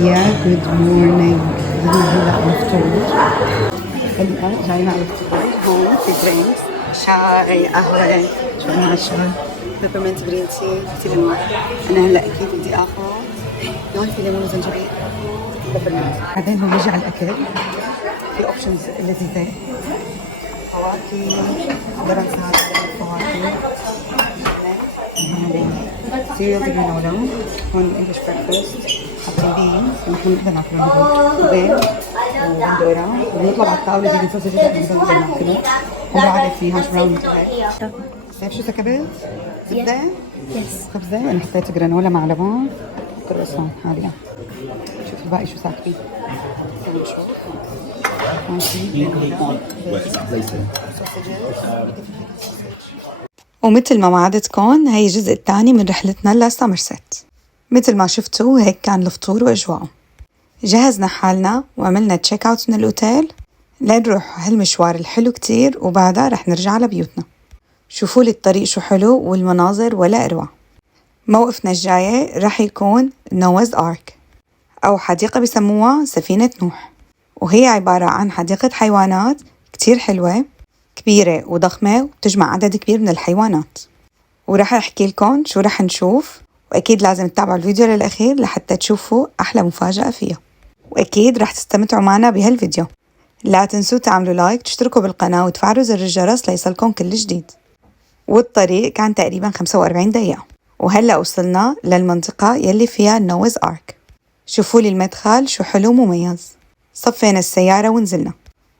يا جود مورنينج. هلا على الفطور. هلا جاينا على الفطور. هون في درينكس، شاي، قهوة، شو مع الشاي، بيبرمنت جرين تي، كثير انواع. انا هلا اكيد بدي اخذ هون في ليمون وزنجبيل بيبرمنت. بعدين هون نجي على الاكل، في اوبشنز لذيذة، فواكه، لبن سادة، فواكه، سيريال جرانولا. هون انجلش بريكفاست، حاطين بينز، نحن نقدر ناكلهم هدول، بيض وبندورة، وبنطلع على الطاولة دي بنسوي جدا بنقدر ناكله. وبعد في هاش براون. بتعرف شو سكبت؟ زبدة؟ خبزة، أنا حطيت جرانولا مع لبن، كرواسون حاليا. شوف الباقي شو ساكبين. خلينا نشوف. هون في جرانولا، ومثل ما وعدتكم هي الجزء الثاني من رحلتنا لسامرست. مثل ما شفتوا هيك كان الفطور واجواءه. جهزنا حالنا وعملنا تشيك اوت من الاوتيل لنروح هالمشوار الحلو كتير، وبعدها رح نرجع لبيوتنا. شوفوا لي الطريق شو حلو والمناظر ولا اروع. موقفنا الجاي رح يكون نوز ارك، او حديقة بسموها سفينة نوح، وهي عبارة عن حديقة حيوانات كتير حلوة، كبيرة وضخمة، وبتجمع عدد كبير من الحيوانات. ورح أحكي لكم شو رح نشوف، وأكيد لازم تتابعوا الفيديو للأخير لحتى تشوفوا أحلى مفاجأة فيها، وأكيد رح تستمتعوا معنا بهالفيديو. لا تنسوا تعملوا لايك، تشتركوا بالقناة وتفعلوا زر الجرس ليصلكم كل جديد. والطريق كان تقريبا 45 دقيقة، وهلأ وصلنا للمنطقة يلي فيها نوز آرك. شوفوا لي المدخل شو حلو مميز. صفينا السيارة ونزلنا،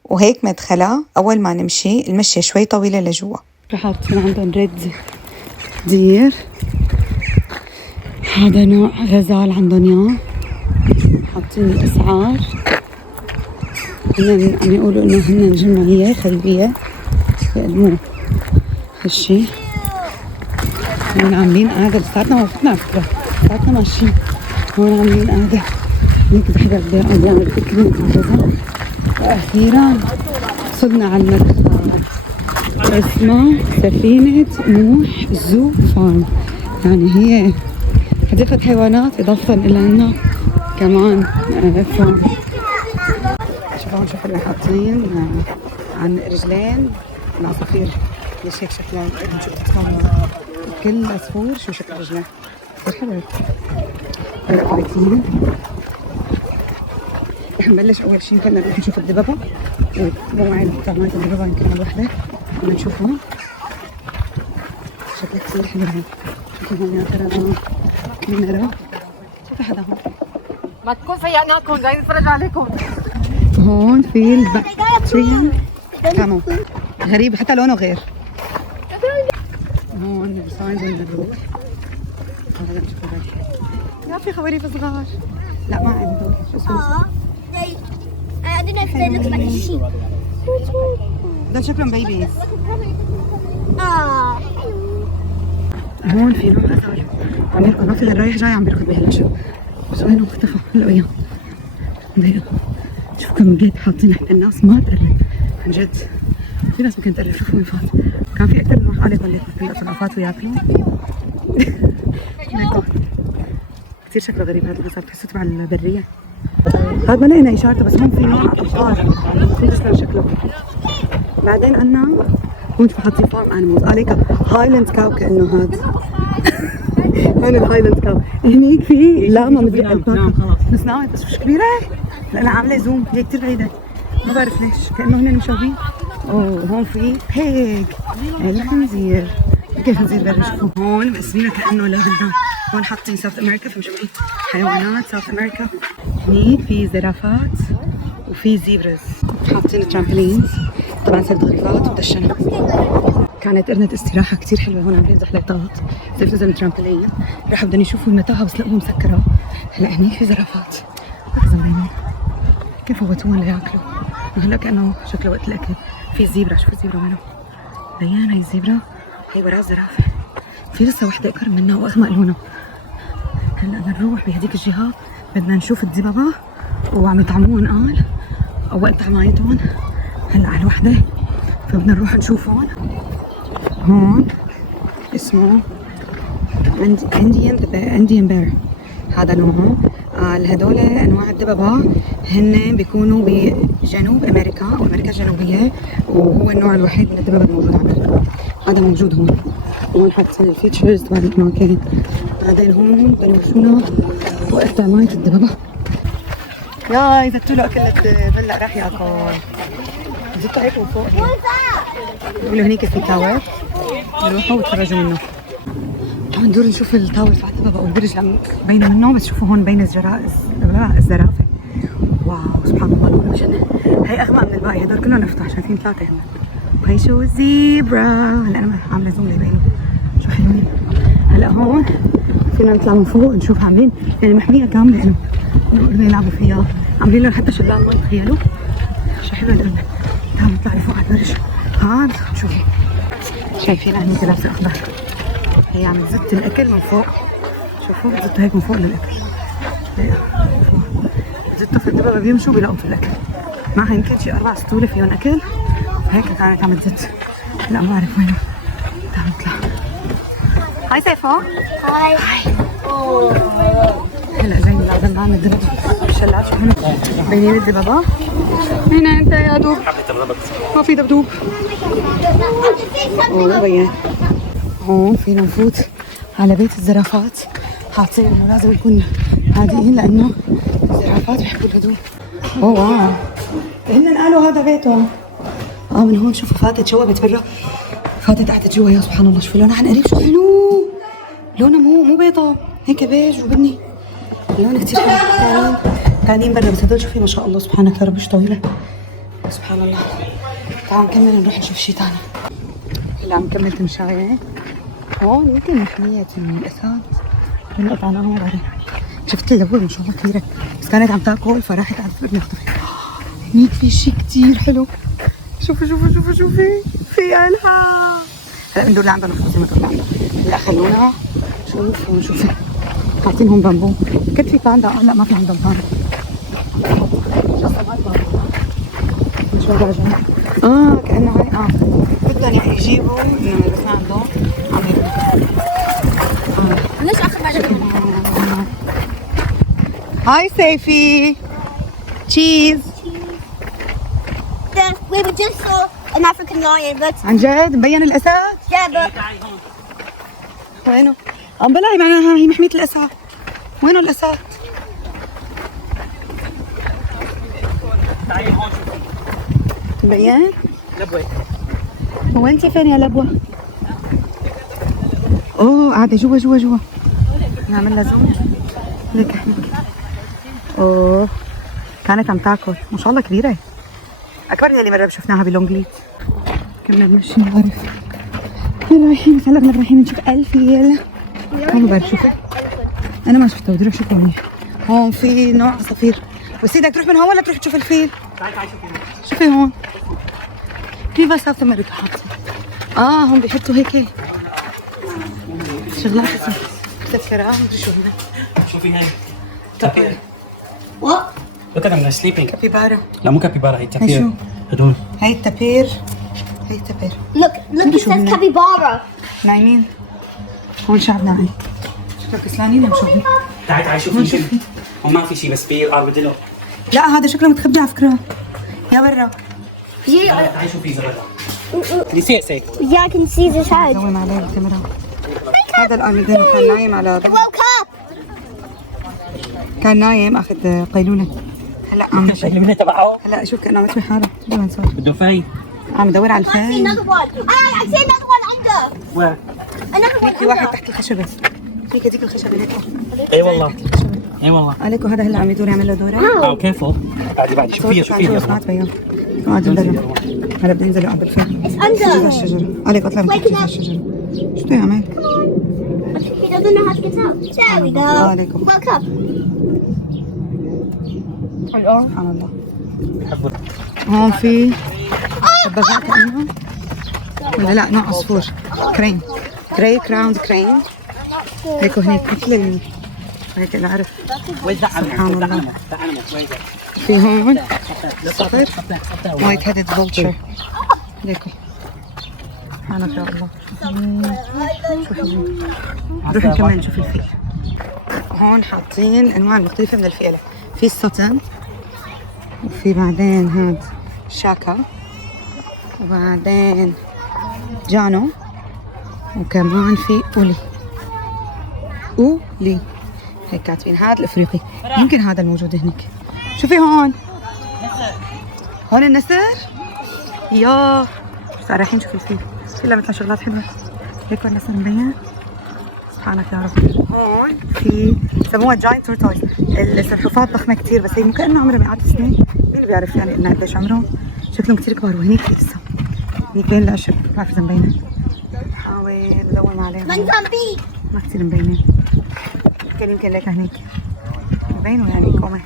وهيك مدخلها أول ما نمشي المشي شوي طويلة لجوا. حاطين عندهم ريد دير، هذا نوع غزال عندهم اياه. حاطين الأسعار، هن عم يقولوا إنه هن جمعية خيرية بيقدموا هالشي. هون عاملين قاعدة، لساتنا ما فتنا على فكرة، لساتنا ماشيين. هون عاملين قاعدة، هيك بحضر عم بيعمل بيكنيك وكذا. وأخيرا وصلنا على المدخل، اسمها سفينة نوح زو فارم، يعني هي حديقة حيوانات إضافة إلى أنها كمان فارم. شوفوا شو حلو حاطين عن رجلين العصافير. ليش هيك شكلها؟ شو بتتكون كل عصفور شو شكل رجله، كثير حلو. هلا قاعدين رح نبلش. أول شي كنا نروح نشوف الدببة، وموعد طعمات الدببة يمكن على الوحدة بدنا نشوفهم. شكلها كثير حلو. هي شوفوا هون يا ترى كلينرا. شوفي حدا هون، ما تكون فيقناكم جايين نتفرج عليكم. هون في البكتيريا كامو غريب، حتى لونه غير. هون سايز النروح. هلا نشوف هذا. يا في خواريف صغار. لا ما عنده شو اسمه. هذول شكلهم بيبيز. هون في نوع غزال عم يركض، ما في غير رايح جاي عم بيركض بهالاشياء. بس وينه اختفى؟ هلا وياه. شوف كم جيت حاطين حتى الناس ما تقرب عن جد. في ناس ممكن تقرب. شوفوا وين فات، كان في اكثر من واحد عليه هلا صرافات وياكلوا. كثير شكله غريب هذا الغزال، بحسه تبع البريه. هذا ما لقينا اشارته، بس هون في نوع عقار كثير شكله. بعدين عنا هون شو حاطين فارم انيمالز، عليك هايلاند كاو كانه هذا. هون الهايلاند كاو. هنيك في لاما مدري الباكا، بس نامت بس مش كبيره. لا انا عامله زوم، هي كثير بعيده ما بعرف ليش، كانه هن مشاوبين. هون في هيك الخنزير، كيف خنزير بدنا نشوفه. هون مقسمينه كانه لبلدان. هون حاطين ساوث امريكا، فمجمعين حيوانات ساوث امريكا. هنيك في زرافات وفي زيبرز. حاطين ترامبلينز، طبعا سردغريفات ودشنة. كانت قرنة استراحة كتير حلوة هون، عاملين زحليطات زي زي ترامبلين. راحوا بدهم يشوفوا المتاهة بس لقوها مسكرة. هلا هنيك في زرافات هكذا مبينين كيف فوتوهم لياكلوا. وهلا كأنه شكله وقت الأكل. في زيبرا، شوفوا الزيبرا وينه؟ بيان هي الزيبرا، هي وراء الزرافة. في لسه وحدة أكبر منها وأغمق لونها. هلا بدنا نروح بهديك الجهة، بدنا نشوف الدببة وعم يطعموهم قال، أو وقت طعمايتهم. هلا على الوحدة فبدنا نروح نشوفهم. هون اسمه انديان بير، هذا نوعه. هدول انواع الدببة هن بيكونوا بجنوب امريكا او امريكا الجنوبيه، وهو النوع الوحيد من الدببة الموجود عندنا. هذا موجود هون. هون حتى الفيتشرز تبع الاماكن. بعدين هون بنوصلنا وقتها ماية الدببة. يا اذا له اكلت بلا راح ياكل. زدتوا هيك من فوق. بيقولوا هنيك في تاور نروحوا وتفرجوا منه. ندور نشوف التاور تبع الدببة او البرج اللي بينه منه، بس شوفوا هون بين الزرافه. واو سبحان الله لونه بجنن. هي اغمق من الباقي، هدول كلهم افتح، شايفين 3 هنا. وهي شو الزيبرا. هلا انا عامله زوم ليبينوا شو حلوين. هلا هون فينا نطلع من فوق نشوف عاملين يعني محميه كامله انه نقدروا يلعبوا فيها، عاملين لهم حتى شلال مي. تخيلوا شو حلو القلب. تعالوا نطلع لفوق على البرج. هاد شوفي شايفين هنيك لابسه اخضر، هي عم تزت الاكل من فوق. شوفوا بتزتوا هيك من فوق للاكل. زدتوا في الدببة بيمشوا بيلاقوا في الاكل. معها يمكن شي 4 سطوله فيهم اكل، فهيك كانت عم تزت. لا ما بعرف وينه. تعالوا نطلع. هاي سيفو. هاي. هلا جايين نلعب معنا الدببة بالشلال. شو هنا بينين الدببة. هنا انت يا دوب ما في دبدوب. اوه بين. هون فينا نفوت على بيت الزرافات. حاطين انه لازم نكون هادئين لانه الزرافات بيحبوا الهدوء. اوه واو. هن قالوا هذا بيتهم. من هون شوفوا فاتت شوبت برا. فاتت قعدت جوا. يا سبحان الله شوفوا لونها عن قريب شو حلو. لونه مو بيضة هيك بيج وبني. لونه كثير حلو. قاعدين برا بس هدول شوفي ما شاء الله سبحانك يا رب ايش طويلة. سبحان الله. تعالوا نكمل نروح نشوف شي ثاني. هلا عم نكمل تمشاية. هون يمكن محمية الأسد. بنقطع ما بعرف. شفت اللبوة ما شاء الله كبيرة بس كانت عم تاكل فراحت قعدت ابني اختفي. هنيك في شي كتير حلو. شوفوا في إلها. هلا بندور لعندها نفوسي ما تطلع. هلا خلونا شوفي حاطين هون بامبو. كنت في باندا. لا ما في عندهم باندا. مش مراجعة. كأنه هاي بدهم يعني يجيبوا انه بس ما عندهم عم يبنوا. ليش اخر بعد هاي سيفي. تشيز. We just saw an African lion, but عن جد مبين الاسد؟ yeah, but وينه؟ بلا هي معناها هي محمية الاسد. وينه الاسد؟ مبين؟ لبوة. هو انت فين يا لبوة؟ قاعدة جوا. نعمل لها زوم. ليك كانت عم تاكل. ما شاء الله كبيرة. أكبر من اللي مرة شفناها بلونجليت. كنا بنمشي نعرف. وين رايحين؟ هلا كنا رايحين نشوف الفيل. هون بعرف شوفي. أنا ما شفته بدي أروح أشوفه هون. هون في نوع عصافير. بس بدك تروح من هون ولا تروح تشوف الفيل؟ تعالي شوفي هون. كيف ساوث أمريكا حاطين. هم بيحطوا هيك شغلات مسكرة مدري شو هنا. شوفي هاي. تابير. what? Look at them, they're sleeping. كابيبارا. لا مو كابيبارا هي هي تابير. شو؟ هدول. Look, التابير. it says capybara. نايمين. هون شعب نايم. شكله كسلانين ولا شو؟ تعالي شوفي. هون ما في شيء بس في اربديلو. لا هذا شكله متخبي على فكرة. يا برا. تعالي شوفي زغلة. Can you see it, say? Yeah, I can see the head. زوم عليه الكاميرا. هذا الأرميدينو كان نايم على It woke up. كان نايم أخذ قيلولة. هلا عم نشوف. اللي تبعه. هلا شوف كأنه عم يسوي حاله. شو عم يسوي؟ بده فاي. عم يدور على I see الفيل. another one. I see another one under. وين؟ Another one في واحد under. تحت الخشبة. فيك هذيك الخشبة ليكو. اي والله. اي والله. عليكو هذا هلا عم يدور يعمل له دورة. كيفو. بعدي شوفيها. سمعت بيان. قاعد ندرب. هلا بدنا ننزل قبل الفيل. It's جوا under. الشجرة. عليك اطلع من تحت الشجرة. شو تعمل؟ He doesn't know how to get out. There we go. عليكم. Woke up. سبحان الله. هون في دبابات كأنها ولا لا نوع عصفور كرين. جراي كراوند كرين. هيك هنيك مثل هيك العرف. سبحان الله. في هون صقر وايت هيدد فولتشر. هيكو سبحانك يا الله. شو حلو. نروح نكمل نشوف الفيل. هون حاطين انواع مختلفة من الفيلة، في السوتن وفي بعدين هاد شاكا وبعدين جانو وكمان في أولي هيك كاتبين. هذا الافريقي، يمكن هذا الموجود هناك. شوفي هون النسر. يا صار رايحين نشوف الفيل. في مثل شغلات حلوة هيك النسر مبين. سبحانك يا رب. هون في سموها جاينت تورتويز، السلحفاة ضخمة كتير، بس هي مو كأنه عمرها مئات السنين. مين اللي بيعرف يعني إنها قديش عمرهم؟ شكلهم كتير كبار. وهنيك في لسه هنيك بين القشر، ما بعرف إذا مبينة. حاول ألون عليهم ما كتير مبينين. يمكن ليك هنيك مبينوا يعني كومة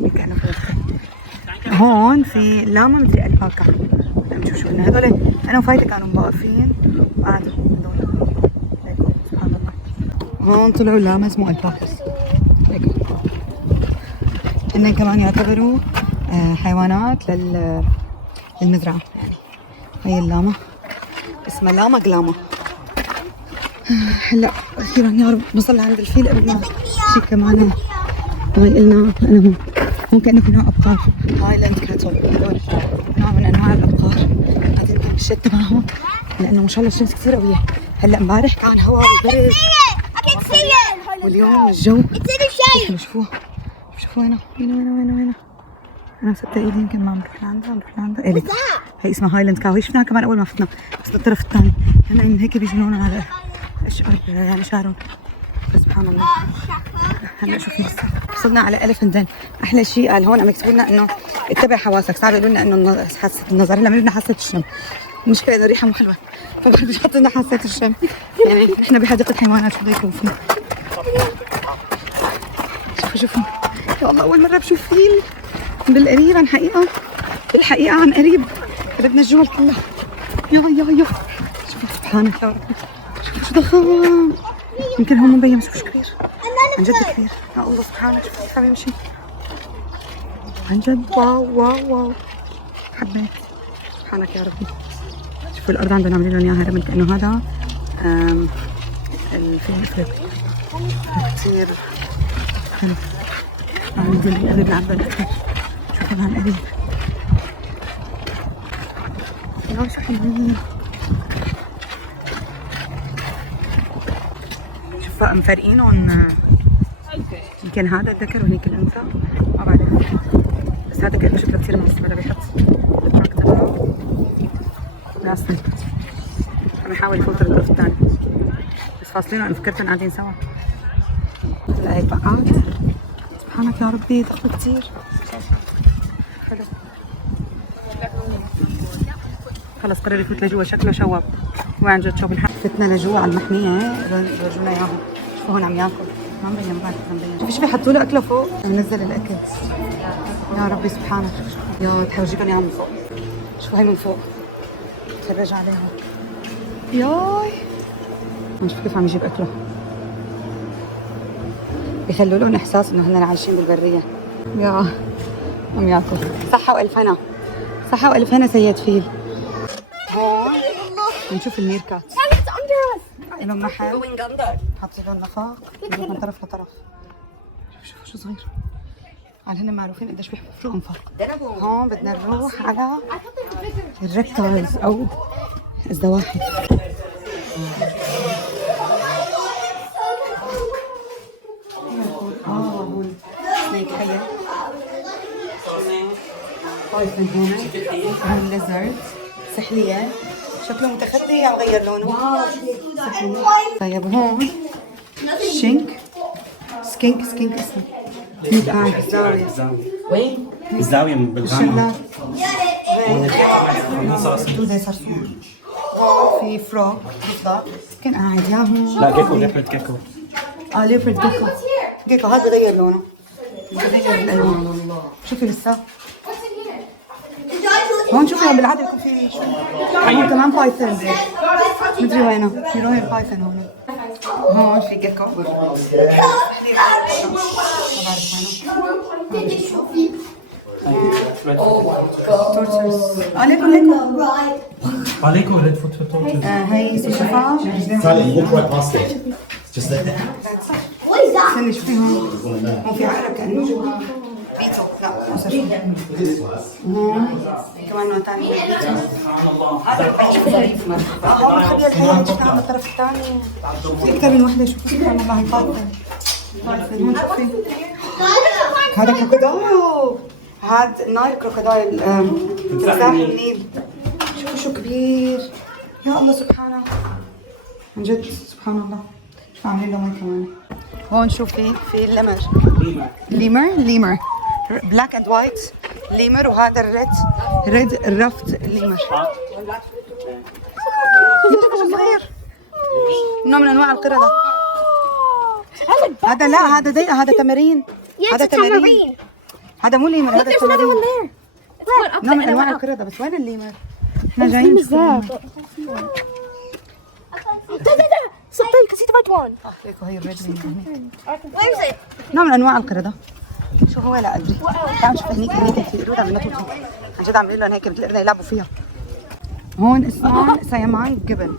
هنيك كأنه فلسطين. هون في لاما مدري الباكا. نشوف شو هدول. أنا وفايدة كانوا واقفين وقعدوا هدول. سبحان الله. هون طلعوا لاما اسمه الباكس. هن كمان يعتبروا حيوانات للمزرعة يعني. هي اللاما اسمها لاما جلاما. هلا اخيرا يا رب نوصل لعند الفيل قبل ما شي كمان قلنا. انا هون كانه في نوع ابقار هايلاند كاتل، هدول نوع من انواع الابقار قاعدين بالشت تبعهم لانه ما شاء الله الشمس كثير قويه. هلا امبارح كان هواء وبرد واليوم الجو حلو. شوفوا هنا انا مسكت ايدي يمكن ما نروح لعندها إيه هي اسمها هايلاند كاو. هي شفناها كمان اول ما فتنا بس الطرف الثاني. هلا من هيك بيجنون على الشعر يعني شعرهم. سبحان الله. هلا شوفي وصلنا على الفنت دن. احلى شيء قال هون عم يكتبوا لنا انه اتبع حواسك. صعب يقولوا لنا انه حاسه النظر. هلا بدنا حاسه الشم. المشكله انه الريحه مو حلوه فما بدش يحط لنا حاسه الشم. يعني نحن بحديقه حيوانات شو بده يكون فيه. شوفوا يا الله اول مره بشوف فيل بالقريب عن حقيقه. بالحقيقه عن قريب بدنا الجول كلها. يا شوفوا سبحانك يا رب. شو ضخم. يمكن هون مبين بس مش كبير عن جد كبير. يا الله سبحانك شوفوا كيف عم يمشي عن جد. واو حبيت. سبحانك يا ربي. شوفوا الارض عندنا عاملين لهم اياها رمل كانه هذا الفيل الافريقي كثير حلو. عم ننزل قريب نعبر اكثر. شوفوا عن قريب يا شو حلوين. شوف مفرقينهم يمكن هذا الذكر وهيك الانثى ما بعرف. بس هذا كأنه شكله كثير معصب. هذا بيحط التراك تبعه راسي. عم يحاول يفوت الطرف الثاني بس فاصلين. انا فكرتهم قاعدين سوا. هلا هيك بقعت. سبحانك يا ربي ضخم كثير حلو. خلص قرر يفوت لجوا. شكله شواب وعن جد شوب الحق. فتنا لجوا على المحمية رجونا اياهم. شوفوا هون عم ياكل ما مبين. ما بعرف مبين. شوفي حطوا له اكله فوق. ننزل الاكل يا ربي سبحانك. يا تحوجيكم اياها من فوق. شوفوا هي من فوق تفرج عليها. ياي نشوف كيف عم يجيب اكله. بيخلوا لهم احساس انه هن عايشين بالبريه. يا عم ياكل. صحة والف هنا. صحة والف هنا سيد فيل. هون بنشوف الميركات لهم محل حاطين لهم نفاق من طرف لطرف. شوفوا شو صغير. على هن معروفين قديش بيحفروا انفاق. هون بدنا نروح على الريبتايلز او الزواحف. هون سنيك حية. بايثون هون ليزرد سحلية شكله متخلي عم غير لونه. طيب هون شينك سكينك اسمه. هيك قاعد بالزاوية. وين؟ الزاوية بالغامة. زي صرصور. في فروغ ضفدع كان قاعد ياهو. لا جيكو ليبرد جيكو. ليبرد جيكو هذا بغير لونه. بغير الالوان. شوفي لسه هون. شوفي هون بالعاده بيكون في شو هون كمان بايثون. مدري وينه. في رويال بايثون هون. هون في جيكو ما بعرف وينه. تورتويز. عليكم ريد فوت تورتويز. هي سلحفاة. Charlie, look right past it. Just like that. is that? استني شوفي هون. هون في عقرب كأنه جوا. بيتزا. لا مو سجل. كمان نوع ثاني. هون خلي الحياة شفنا على الطرف الثاني. في أكثر من وحدة شوفي سبحان الله يفضل. هون شوفي. هذا كروكودايل. هذا نايل كروكودايل تمساح النيل. شوفوا شو كبير. يا الله سبحانه. عن جد سبحان الله. شو عاملين له هون كمان. هون شوفي في الليمر. ليمر بلاك اند وايت ليمر، وهذا الريد الرفت ليمر. صغير نوع من انواع القردة. هذا لا هذا ضيق، هذا تمارين. هذا تمارين. هذا مو ليمر، هذا تمارين. نوع من انواع القردة. بس وين الليمر؟ احنا جايين نشوف. صدقني كسيت فايت وان. ليكو هي الريد ليمر. Where is it? نوع من انواع القردة. شو هو لا ادري. تعال شوف هنيك في قرود عم ينطوا. عن جد عاملين لهم هيك مثل القردة يلعبوا فيها. هون اسمه سيامان جبل.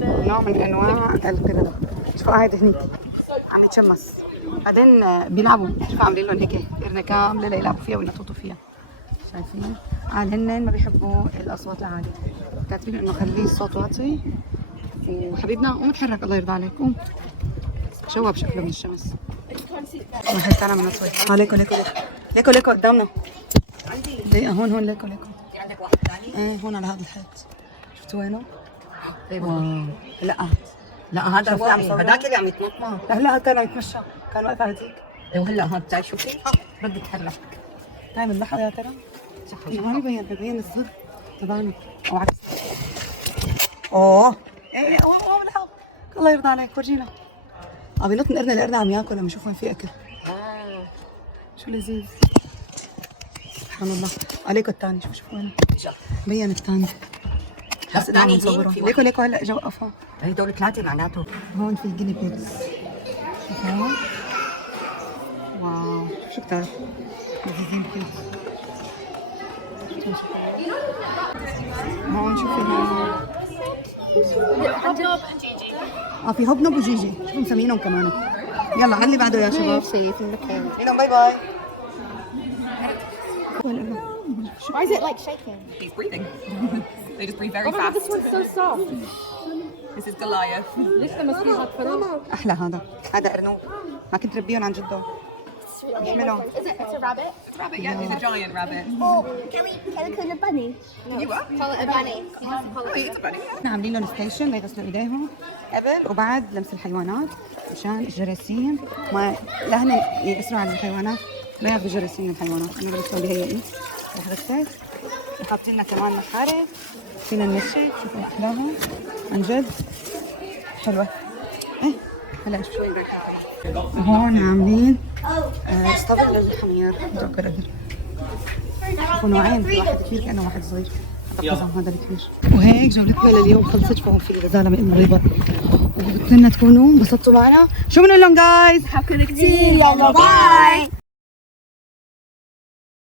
نوع من انواع القردة. شوفوا قاعد هنيك عم يتشمس. بعدين بيلعبوا. شوفوا عاملين لهم هيك قرنة كاملة ليلعبوا فيها وينططوا فيها. شايفين؟ قال هن ما بيحبوا الاصوات العالية. كاتبين انه خليه الصوت واطي. وحبيبنا قوم اتحرك الله يرضى عليك قوم. شوب شكله من الشمس. واحد تعالى من نصوي. ليكو ليكو قدامنا. عندي هون ليكو. في عندك واحد ثاني؟ ايه هون على هذا الحيط. شفتوا وينه؟ واو. لا هذا واعي، هذاك اللي عم يتنطط. لا كان عم يتمشى، كان واقف على هذيك. وهلا هون تعال شوفي رد تتحرك. هاي من لحظة يا ترى. ما بيبين الصدق تبعنا او عكس. ايه اوه بالحق الله يرضى عليك ورجينا. عم ينط من قرنة لقرنة عم ياكل عم يشوف وين في اكل. شو لذيذ سبحان الله. عليكم الثاني شوف وين بين الثاني. بس انا عم نصوره. ليكو هلا اجوا وقفوا. هدول ثلاثة معناته. هون في جيني بيجز. شوف هون. واو شو كتار لذيذين كثير. هون شوفي هون. في هبنب وجيجي. شو مسمينهم كمان. يلا على اللي بعده يا شباب. في المكان. يلا باي باي. Why is it like shaking? He's breathing. They just breathe very Oh, fast. this one's so soft. This is Goliath. لسه مسكين هالفرو. احلى هذا ارنوب. ما كنت ربيهم عن جدهم. احملهم. Is it? It's a rabbit. Rabbit, yeah, he's a giant rabbit. Oh, can we call it a bunny? You what? Call it a bunny. Oh, it's a bunny. Yeah. احنا عاملين لهم ستيشن ليغسلوا ايديهم قبل وبعد لمس الحيوانات مشان الجراثيم ما لا هن يأثروا على الحيوانات لا ياخذوا جراثيم من الحيوانات. انا بدي اسوي هي حضرتك وحاطين لنا كمان محارب فينا نمشي. شوفوا احلاها عن جد حلوه. هلا شوي هون عاملين اسطبل للحمير. متذكر شوفوا نوعين، واحد كبير كأنه واحد صغير. هذا الكبير. وهيك جولتنا لليوم خلصت. فهم في غزاله من ريبه وبتمنى تكونوا انبسطتوا معنا. شو بنقول لهم جايز؟ كثير يلا باي.